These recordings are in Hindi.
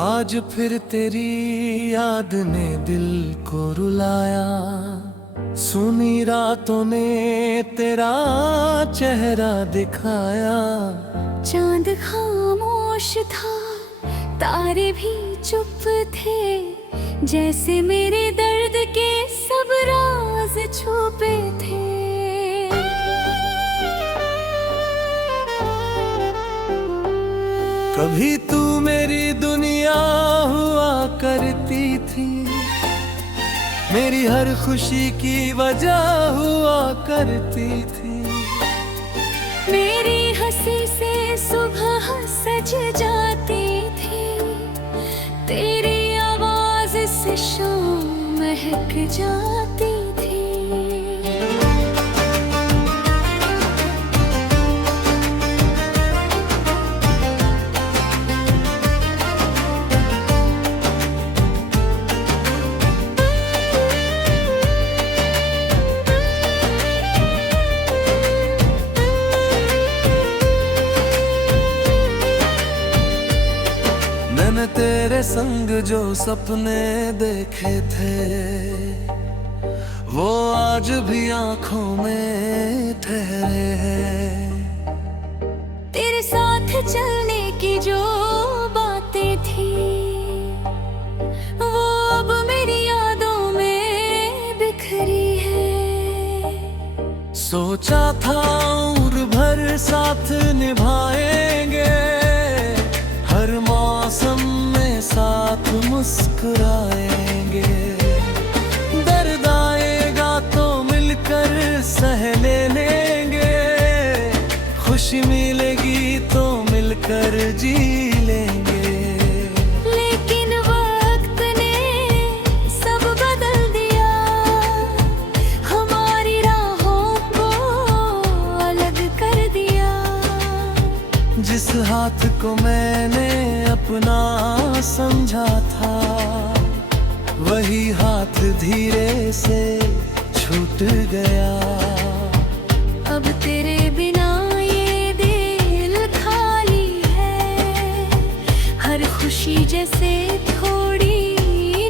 आज फिर तेरी याद ने दिल को रुलाया, सुनी रातों ने तेरा चेहरा दिखाया। चांद खामोश था, तारे भी चुप थे, जैसे मेरे दर्द के सब राज छुपे थे। कभी तू मेरी दुनिया हुआ करती थी, मेरी हर खुशी की वजह हुआ करती थी। मेरी हंसी से सुबह सज जाती थी, तेरी आवाज से शाम महक जाती थी। मैंने तेरे संग जो सपने देखे थे, वो आज भी आंखों में ठहरे हैं। तेरे साथ चलने की जो बातें थी, वो अब मेरी यादों में बिखरी है। सोचा था उम्र भर साथ निभाएंगे, हर मौसम में साथ मुस्कुराएंगे। दर्द आएगा तो मिलकर सह लेंगे, खुशी मिलेगी तो मिलकर जी लेंगे। लेकिन वक्त ने सब बदल दिया, हमारी राहों को अलग कर दिया। जिस हाथ को मैंने अपना समझा था, वही हाथ धीरे से छूट गया। अब तेरे बिना ये दिल खाली है, हर खुशी जैसे थोड़ी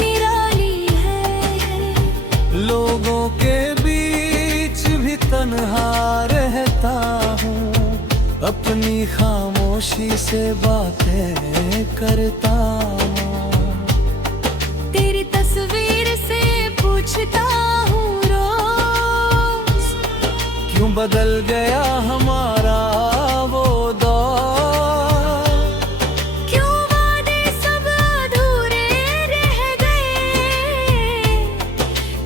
निराली है। लोगों के बीच भी तन्हा रहता हूँ, अपनी खामोशी से बातें करता हूँ। तेरी तस्वीर से पूछता हूँ रोज, क्यों बदल गया हमारा वो दौर। क्यों वादे सब अधूरे रह गए,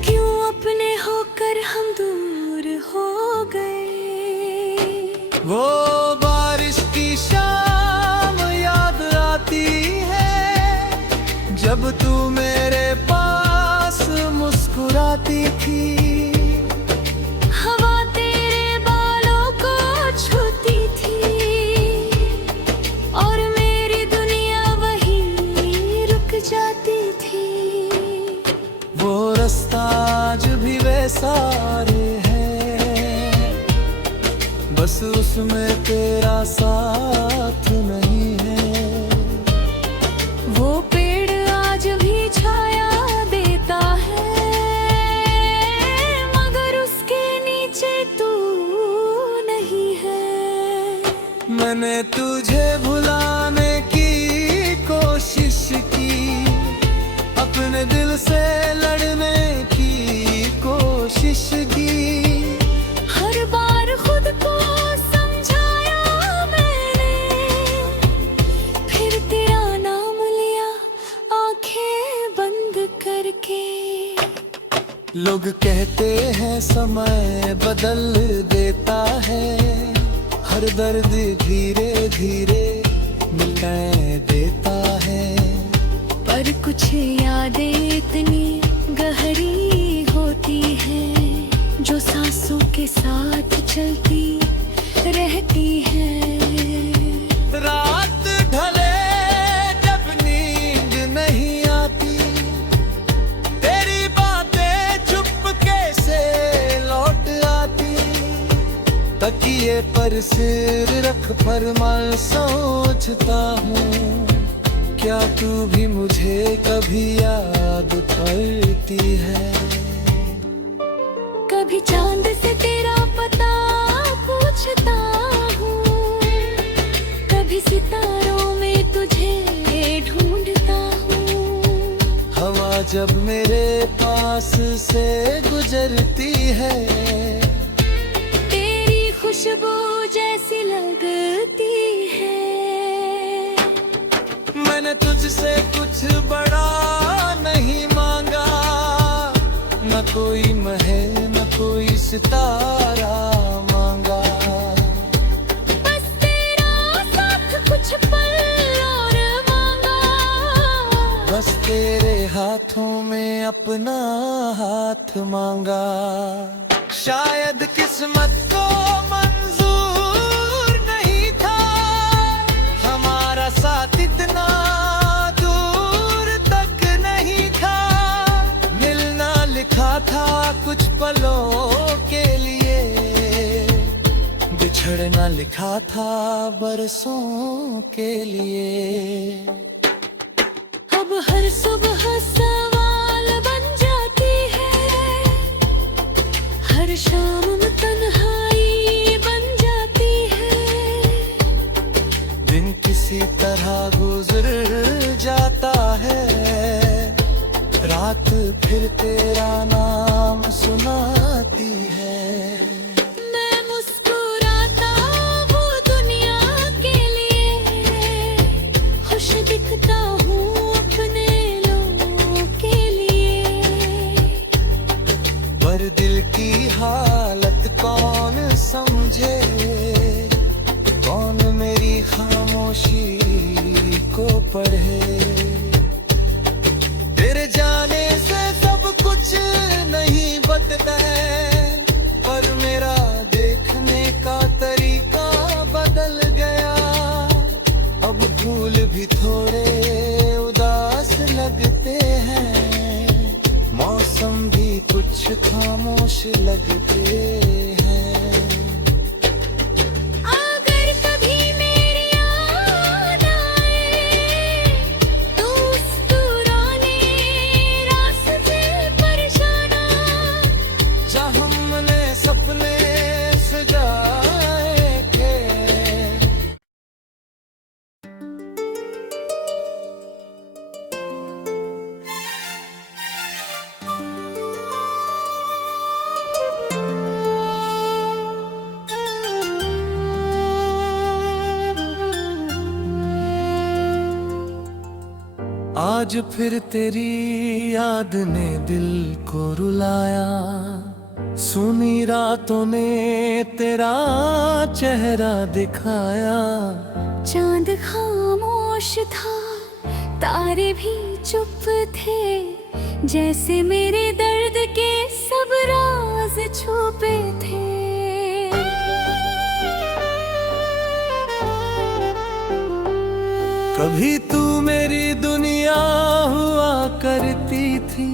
क्यों अपने होकर हम दूर हो गए। वो बारिश की शाम याद आती है, जब तू मेरे पास मुस्कुराती थी। हवा तेरे बालों को छूती थी, और मेरी दुनिया वहीं रुक जाती थी। वो रास्ता आज भी वैसा है, बस उसमें तेरा साथ नहीं है। वो पेड़ आज भी छाया देता है, मगर उसके नीचे तू नहीं है। मैंने तुझे भुलाने की कोशिश की, अपने दिल से लड़ने की कोशिश की। हर बार खुद को समझाया मैंने, फिर तेरा नाम लिया आंखें बंद करके। लोग कहते हैं समय बदल देता है, हर दर्द धीरे धीरे मिटाए देता है। पर कुछ यादें इतनी गहरी होती हैं, जो सांसों के साथ चलती रहती हैं। रात ढले जब नींद नहीं आती, तेरी बातें चुपके से लौट आती। तकिए पर सिर रख फरमान सोचता हूँ, क्या तू भी मुझे कभी याद करती है? कभी चांद से तेरा पता पूछता हूँ, कभी सितारों में तुझे ढूंढता हूँ। हवा जब मेरे पास से गुजरती है, तेरी खुशबू जैसी लगती है। मैंने तुझसे कुछ बड़ा नहीं मांगा, न कोई महल न कोई सितारा मांगा। बस तेरा साथ कुछ पल और मांगा, बस तेरे हाथों में अपना हाथ मांगा। शायद किस्मत को मंजूर नहीं था हमारा साथ इतना दूर तक नहीं था। मिलना लिखा था कुछ पलों के लिए, बिछड़ना लिखा था बरसों के लिए। अब हर सुबह सवाल बन जाती है, हर शाम में तन्हाई बन जाती है। दिन किसी तरह गुजर जाता है, रात फिर तेरा नाम सुनाती है। मैं मुस्कुराता हूँ दुनिया के लिए, खुश दिखता हूँ अपने लोगों के लिए। पर दिल की हालत कौन समझे, कौन मेरी खामोशी को पढ़े। तेरे जाने से सब कुछ नहीं बदलता है, पर मेरा देखने का तरीका बदल गया। अब फूल भी थोड़े उदास लगते हैं, मौसम भी कुछ खामोश लगते हैं। अगर कभी मेरी याद आए तो उस पुराने रास्ते पर जाना, जहाँ हमने सपने सजाए थे। आज फिर तेरी याद ने दिल को रुलाया, सुनी रातों ने तेरा चेहरा दिखाया। चांद खामोश था, तारे भी चुप थे, जैसे मेरे दर्द के सब राज छुपे थे। कभी तू मेरी दुनिया हुआ करती थी,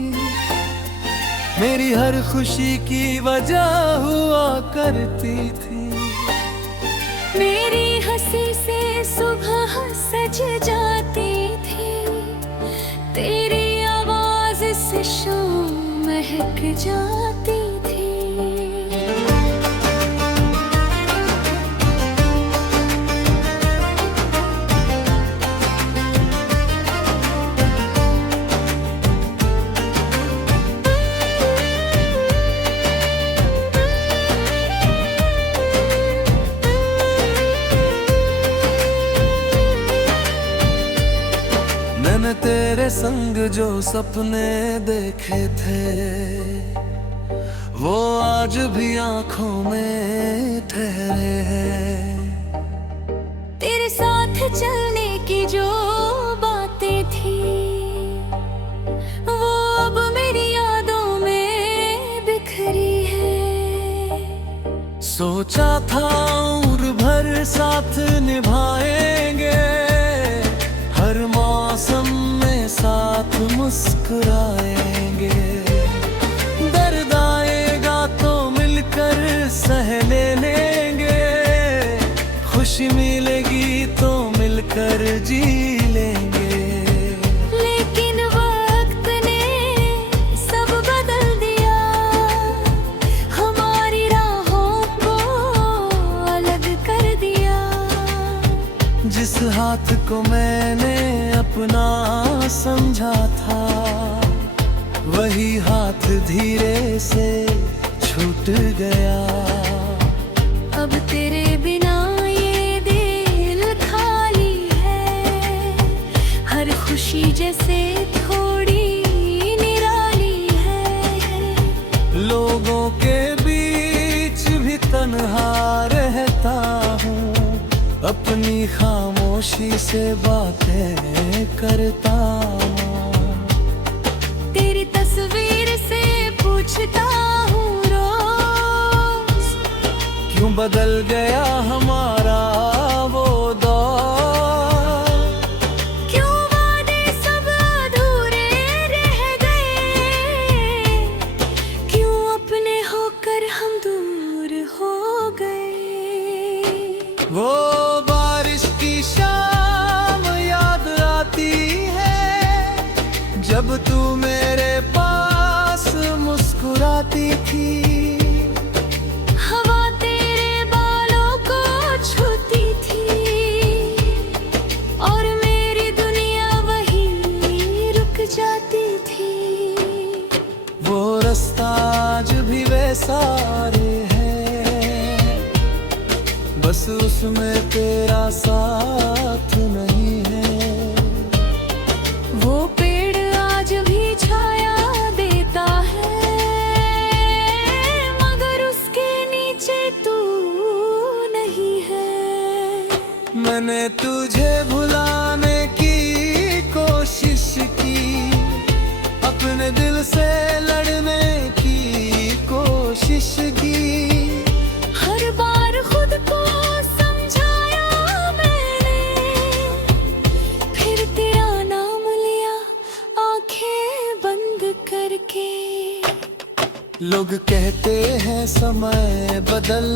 मेरी हर खुशी की वजह हुआ करती थी। मेरी हंसी से सुबह सज जाती थी, तेरी आवाज से शाम महक जाती थी। मैंने तेरे संग जो सपने देखे थे, वो आज भी आंखों में ठहरे हैं। तेरे साथ चलने की जो बातें थी, वो अब मेरी यादों में बिखरी है। सोचा था उम्र भर साथ निभाएंगे, हर मौसम में साथ मुस्कुराएंगे। दर्द आएगा तो मिलकर सह लेंगे, खुशी मिलेगी तो मिलकर जी लेंगे। जिस हाथ को मैंने अपना समझा था, वही हाथ धीरे से छूट गया। अब तेरे बिना ये दिल खाली है, हर खुशी जैसे थोड़ी निराली है। लोगों के बीच भी तन्हा रहता हूँ, अपनी खामोशी से बातें करता हूँ। तेरी तस्वीर से पूछता हूँ रोज, क्यों बदल गया हमारा वो दौर। क्यों वादे सब अधूरे रह गए, क्यों अपने होकर हम दूर हो गए। वो बारिश की शाम याद आती है, जब तू मेरे पास मुस्कुराती थी। हवा तेरे बालों को छूती थी, और मेरी दुनिया वहीं रुक जाती थी। वो रास्ता आज भी वैसा है, बस उसमें तेरा साथ नहीं है। वो पेड़ आज भी छाया देता है, मगर उसके नीचे तू नहीं है। मैंने तुझे भुलाने की कोशिश की, अपने दिल से लड़ने की कोशिश की। हर बार खुद को समझाया मैंने, फिर तेरा नाम लिया आंखें बंद करके। लोग कहते हैं समय बदल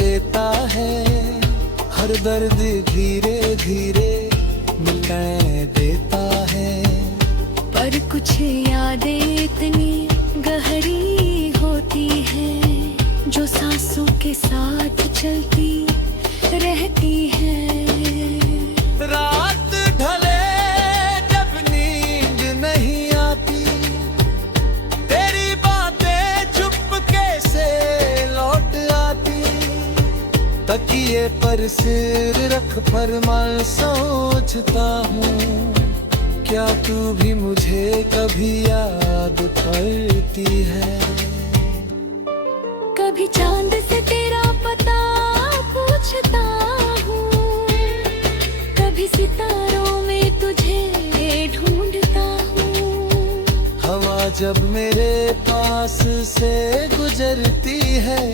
देता है, हर दर्द धीरे धीरे मिलने देता है। पर कुछ यादें इतनी गहरी होती हैं, जो सांसों के साथ चलती रहती हैं। रात ढले जब नींद नहीं आती, तेरी बातें चुपके से लौट आती। तकिए पर सिर रख फरमान सोचता हूँ, क्या तू भी मुझे कभी याद करती है। कभी चांद से तेरा पता पूछता हूँ, कभी सितारों में तुझे ढूंढता हूँ। हवा जब मेरे पास से गुजरती है,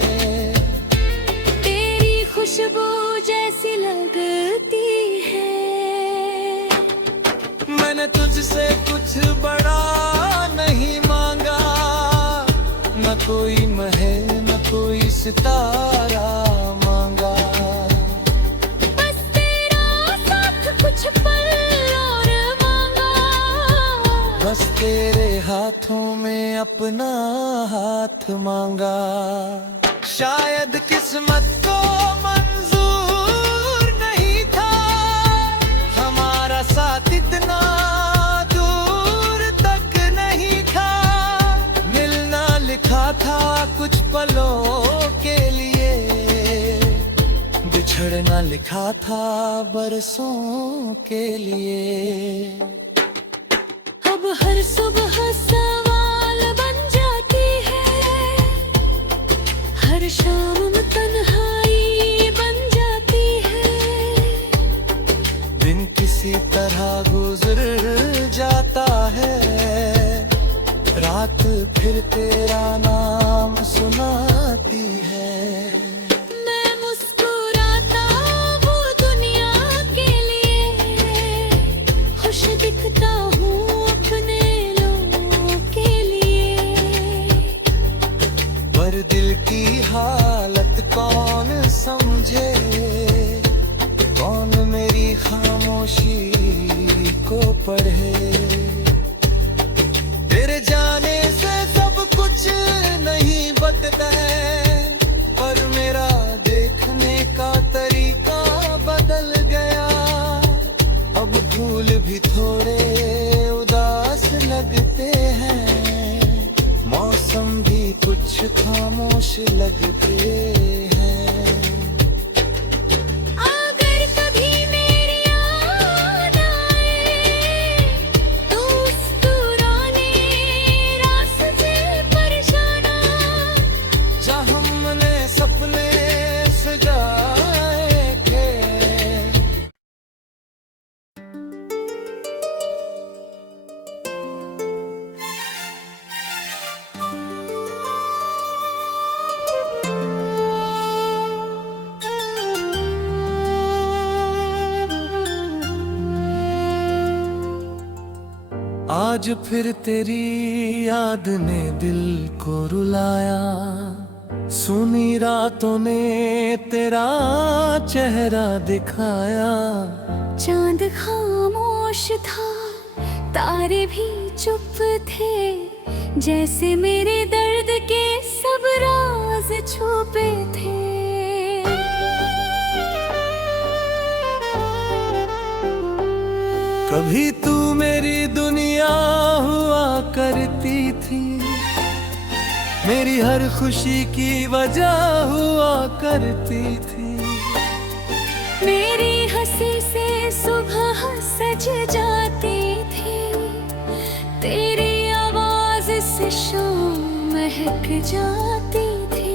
तेरी खुशबू जैसी लगती है। मैंने तुझसे कुछ बड़ा नहीं मांगा, न कोई महल न कोई सितारा मांगा। बस तेरा साथ कुछ पल और मांगा, बस तेरे हाथों में अपना हाथ मांगा। शायद किस्मत को मंजूर नहीं था, हमारा साथ इतना दूर तक नहीं था। मिलना लिखा था कुछ पलों के लिए, बिछड़ना लिखा था बरसों के लिए। अब हर सुबह सवाल बन जाती है, हर शाम तन्हाई बन जाती है। दिन किसी तरह गुजर जाता है, रात फिर तेरा नाम सुनाती है। मैं मुस्कुराता वो दुनिया के लिए, खुश दिखता हूँ अपने लोगों के लिए। पर दिल की हालत कौन समझे, कौन मेरी खामोशी को पढ़े। तेरे जाने से सब कुछ नहीं बदलता है, पर मेरा देखने का तरीका बदल गया। लगते हैं। अगर कभी मेरी याद आए तो उस पुराने रास्ते पर जाना, जहाँ हमने सपने सजाए थे। आज फिर तेरी याद ने दिल को रुलाया, सुनी रातों ने तेरा चेहरा दिखाया। चांद खामोश था, तारे भी चुप थे, जैसे मेरे दर्द के सब राज छुपे थे। कभी तू मेरी दुनिया हुआ करती थी, मेरी हर खुशी की वजह हुआ करती थी। मेरी हंसी से सुबह सज जाती थी, तेरी आवाज से शाम महक जाती थी।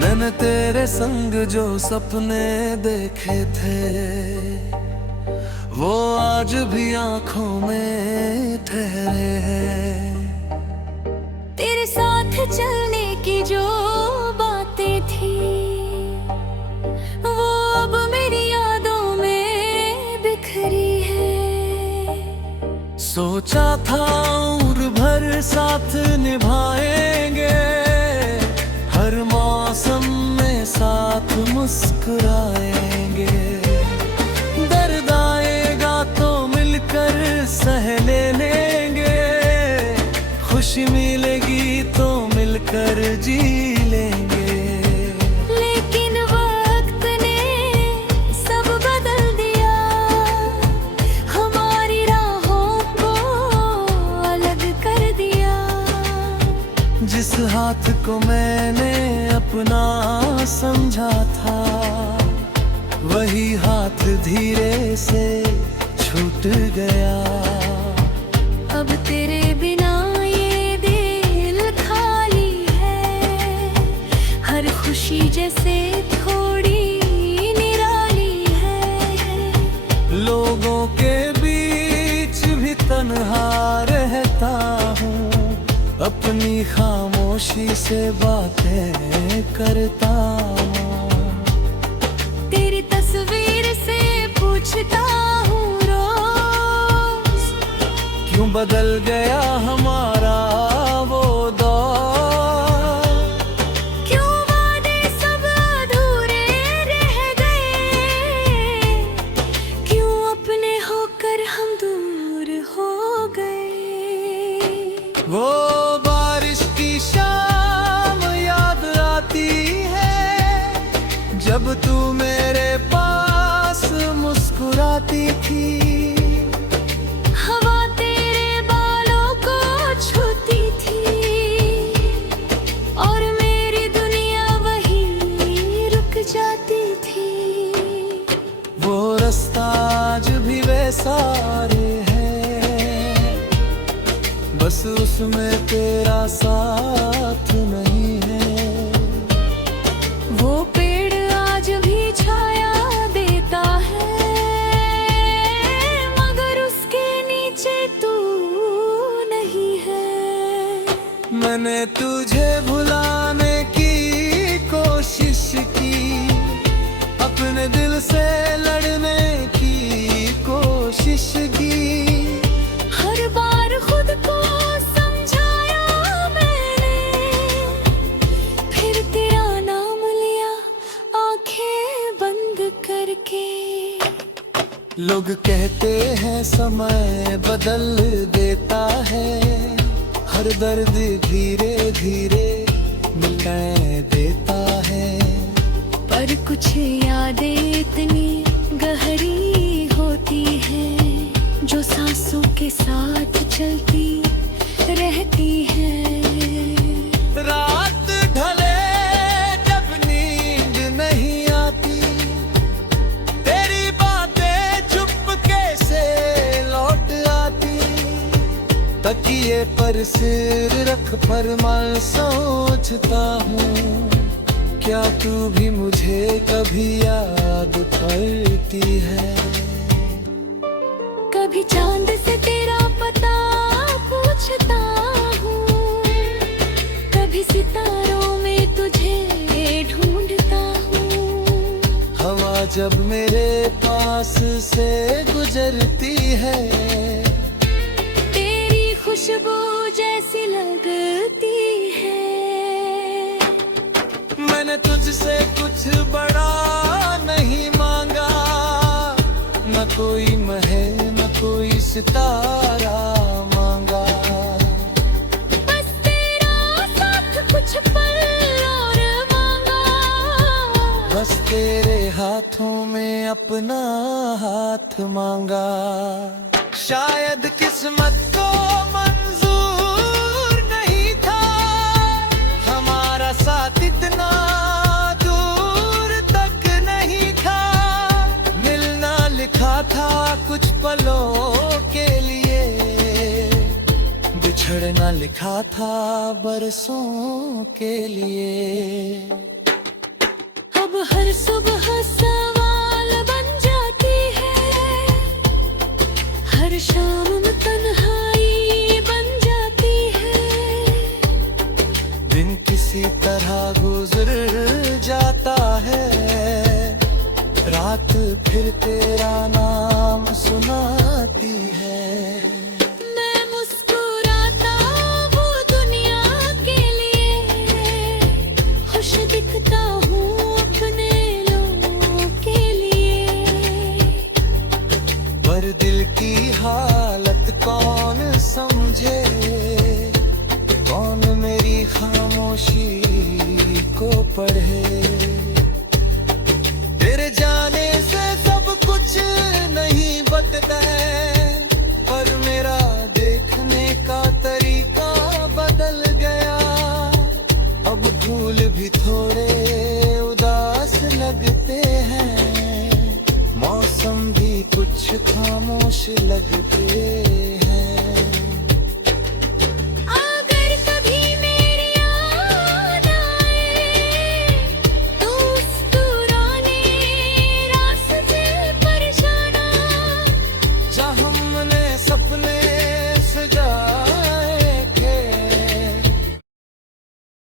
मैंने तेरे संग जो सपने देखे थे, वो आज भी आंखों में ठहरे हैं। तेरे साथ चलने की जो बातें थी, वो अब मेरी यादों में बिखरी है। सोचा था उम्र भर साथ निभाएंगे, हर मौसम में साथ मुस्कुराएंगे। दर्द आएगा तो मिलकर सह लेंगे, खुशी मिलेगी तो मिलकर जी लेंगे। लेकिन वक्त ने सब बदल दिया, हमारी राहों को अलग कर दिया। जिस हाथ को मैंने अपना समझा था, वही हाथ धीरे से छूट गया। अब तेरे बिना ये दिल खाली है, हर खुशी जैसे थोड़ी निराली है। लोगों के बीच भी तन्हा रहता हूँ, अपनी खामोशी से बातें करता हूँ। तेरी तस्वीर से पूछता हूँ रोज, क्यों बदल गया हमारा वो दौर। क्यों वादे सब अधूरे रह गए, क्यों अपने होकर हम दूर हो गए। वो बारिश की शाम याद आती है, जब तू मेरे पास मुस्कुराती थी। हवा तेरे बालों को छूती थी, और मेरी दुनिया वहीं रुक जाती थी। वो रास्ता आज भी वैसा है, बस उसमें तेरा साथ नहीं है। वो पेड़ आज भी छाया देता है, मगर उसके नीचे तू नहीं है। मैंने तुझे भुलाने की कोशिश की, अपने दिल से लड़ने की कोशिश की। हर बार खुद को समझाया मैंने, फिर तेरा नाम लिया आंखें बंद करके। लोग कहते हैं समय बदल देता है, हर दर्द धीरे धीरे मिटाए देता है। पर कुछ यादें इतनी गहरी होती हैं जो सांसों के साथ चलती रहती हैं। रात ढले जब नींद नहीं आती, तेरी बातें चुपके से लौट आती। तकिए पर सिर रख फरमान सोचता हूँ, क्या तू भी मुझे कभी याद करती है? कभी चांद से तेरा पता पूछता हूँ, कभी सितारों में तुझे ढूंढता हूँ। हवा जब मेरे पास से गुजरती है, तेरी खुशबू जैसी लगती है। मैंने तुझसे कुछ बड़ा नहीं मांगा, न कोई महल न कोई सितारा मांगा। बस तेरा साथ कुछ पल और मांगा, बस तेरे हाथों में अपना हाथ मांगा। शायद किस्मत को मंजूर नहीं था हमारा साथ इतना दूर तक नहीं था। मिलना लिखा था कुछ पलों के लिए, बिछड़ना लिखा था बरसों के लिए। अब हर सुबह सवाल बन जाती है, हर शाम में तन्हाई बन जाती है। दिन किसी तरह गुजर जाता है, रात फिर तेरा नाम सुनाती है। मैं मुस्कुराता वो दुनिया के लिए, खुश दिखता हूँ अपने लोगों के लिए। पर दिल की हालत कौन समझे, कौन मेरी खामोशी को पढ़े। तेरे जाने से सब कुछ नहीं बदलता है, पर मेरा देखने का तरीका बदल गया। अब फूल भी थोड़े उदास लगते हैं, मौसम भी कुछ खामोश लगते